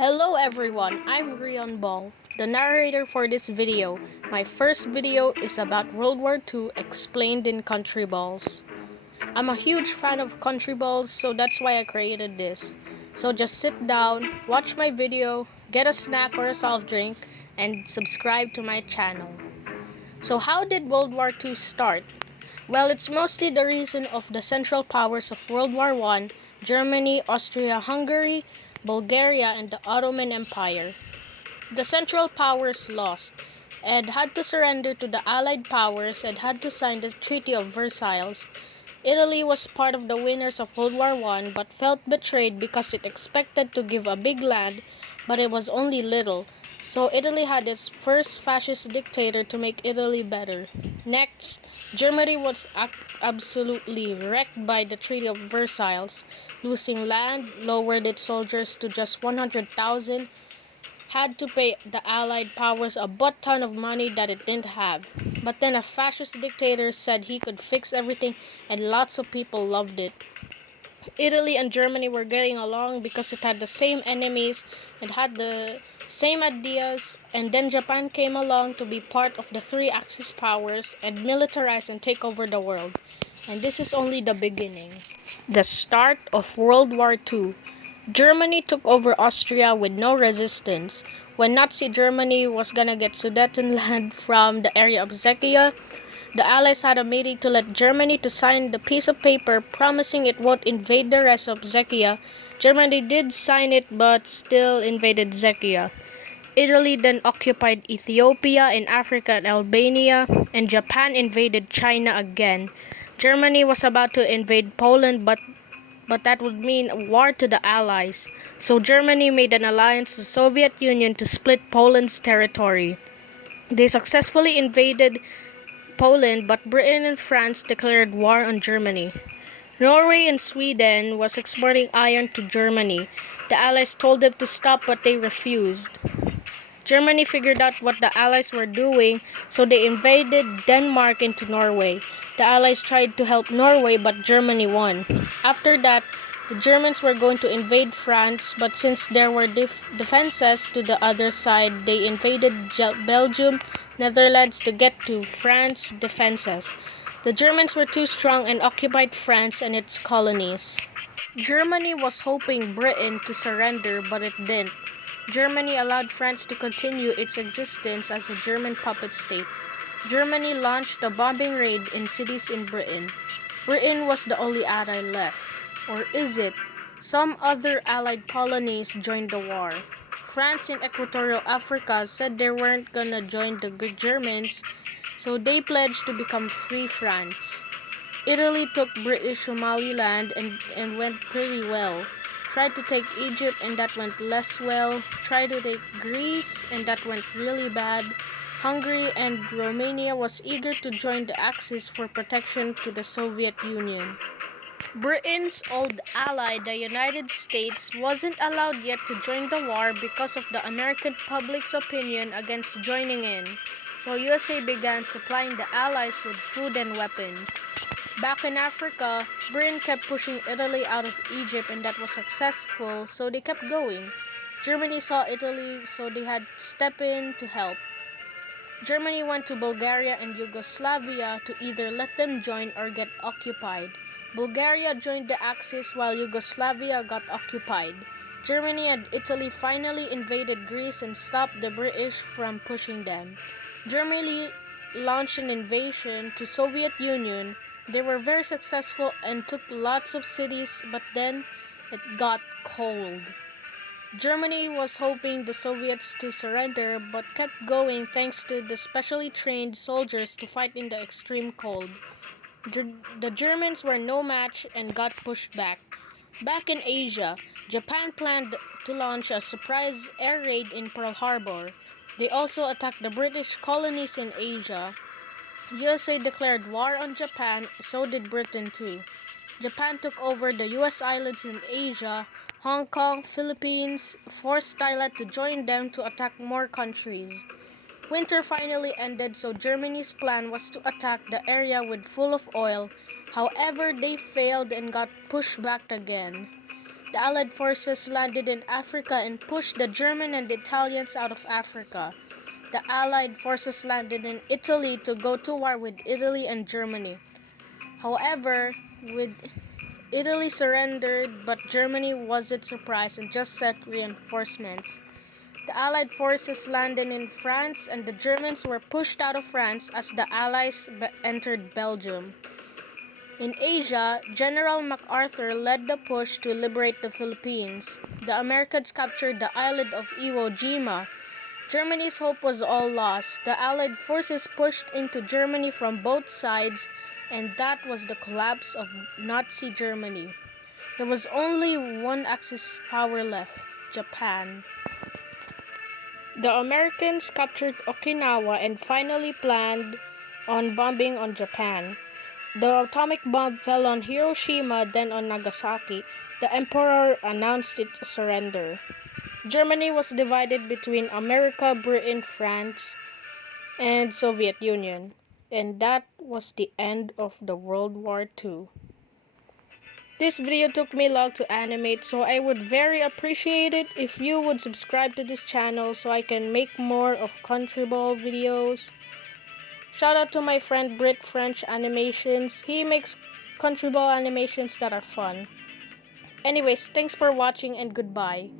Hello everyone, I'm Wrion, the narrator for this video. My first video is about Ww2 Explained in Countryballs. I'm a huge fan of Countryballs, so that's why I created this. So just sit down, watch my video, get a snack or a soft drink, and subscribe to my channel. So how did World War II start? Well, it's mostly the reason of the Central Powers of World War I, Germany, Austria-Hungary, Bulgaria, and the Ottoman Empire. The Central Powers lost and had to surrender to the Allied powers and had to sign the Treaty of Versailles. Italy was part of the winners of World War I but felt betrayed because it expected to give a big land, but it was only little. So Italy had its first fascist dictator to make Italy better. Next, Germany was absolutely wrecked by the Treaty of Versailles, losing land, lowered its soldiers to just 100,000, had to pay the Allied powers a butt ton of money that it didn't have. But then a fascist dictator said he could fix everything and lots of people loved it. Italy and Germany were getting along because it had the same enemies and had the same ideas, and then Japan came along to be part of the three Axis powers and militarize and take over the world. And this is only the beginning. The start of World War II. Germany took over Austria with no resistance. When Nazi Germany was gonna get Sudetenland from the area of Czechia, the Allies had a meeting to let Germany to sign the piece of paper promising it won't invade the rest of Czechia. Germany did sign it but still invaded Czechia. Italy then occupied Ethiopia in Africa and Albania, and Japan invaded China again. Germany was about to invade Poland, but that would mean war to the Allies. So Germany made an alliance with the Soviet Union to split Poland's territory. They successfully invaded Poland, but Britain and France declared war on Germany. Norway and Sweden was exporting iron to Germany. The Allies told them to stop, but they refused. Germany figured out what the Allies were doing, so they invaded Denmark into Norway. The Allies tried to help Norway, but Germany won. After that, the Germans were going to invade France, but since there were defenses to the other side, they invaded Belgium, Netherlands to get to France's defenses. The Germans were too strong and occupied France and its colonies. Germany was hoping Britain to surrender, but it didn't. Germany allowed France to continue its existence as a German puppet state. Germany launched a bombing raid in cities in Britain. Britain was the only ally left. Or is it? Some other Allied colonies joined the war. France in Equatorial Africa said they weren't gonna join the good Germans, so they pledged to become Free France. Italy took British Somaliland and went pretty well. Tried to take Egypt and that went less well. Tried to take Greece and that went really bad. Hungary and Romania was eager to join the Axis for protection to the Soviet Union. Britain's old ally, the United States, wasn't allowed yet to join the war because of the American public's opinion against joining in. So USA began supplying the Allies with food and weapons. Back in Africa, Britain kept pushing Italy out of Egypt and that was successful, so they kept going. Germany saw Italy, so they had to step in to help. Germany went to Bulgaria and Yugoslavia to either let them join or get occupied. Bulgaria joined the Axis while Yugoslavia got occupied. Germany and Italy finally invaded Greece and stopped the British from pushing them. Germany launched an invasion to Soviet Union. They were very successful and took lots of cities, but then it got cold. Germany was hoping the Soviets to surrender, but kept going thanks to the specially trained soldiers to fight in the extreme cold. The Germans were no match and got pushed back. Back in Asia, Japan planned to launch a surprise air raid in Pearl Harbor. They also attacked the British colonies in Asia. USA declared war on Japan, so did Britain too. Japan took over the US islands in Asia, Hong Kong, Philippines, forced Thailand to join them to attack more countries. Winter finally ended, so Germany's plan was to attack the area with full of oil. However, they failed and got pushed back again. The Allied forces landed in Africa and pushed the German and the Italians out of Africa. The Allied forces landed in Italy to go to war with Italy and Germany. However, with Italy surrendered, but Germany wasn't surprised and just sent reinforcements. The Allied forces landed in France, and the Germans were pushed out of France as the Allies entered Belgium. In Asia, General MacArthur led the push to liberate the Philippines. The Americans captured the island of Iwo Jima. Germany's hope was all lost. The Allied forces pushed into Germany from both sides, and that was the collapse of Nazi Germany. There was only one Axis power left, Japan. The Americans captured Okinawa and finally planned on bombing on Japan. The atomic bomb fell on Hiroshima, then on Nagasaki. The emperor announced its surrender. Germany was divided between America, Britain, France, and Soviet Union. And that was the end of the World War II. This video took me long to animate, so I would very appreciate it if you would subscribe to this channel so I can make more of Country Ball videos. Shout out to my friend Brit French Animations. He makes Country Ball animations that are fun. Anyways, thanks for watching and goodbye.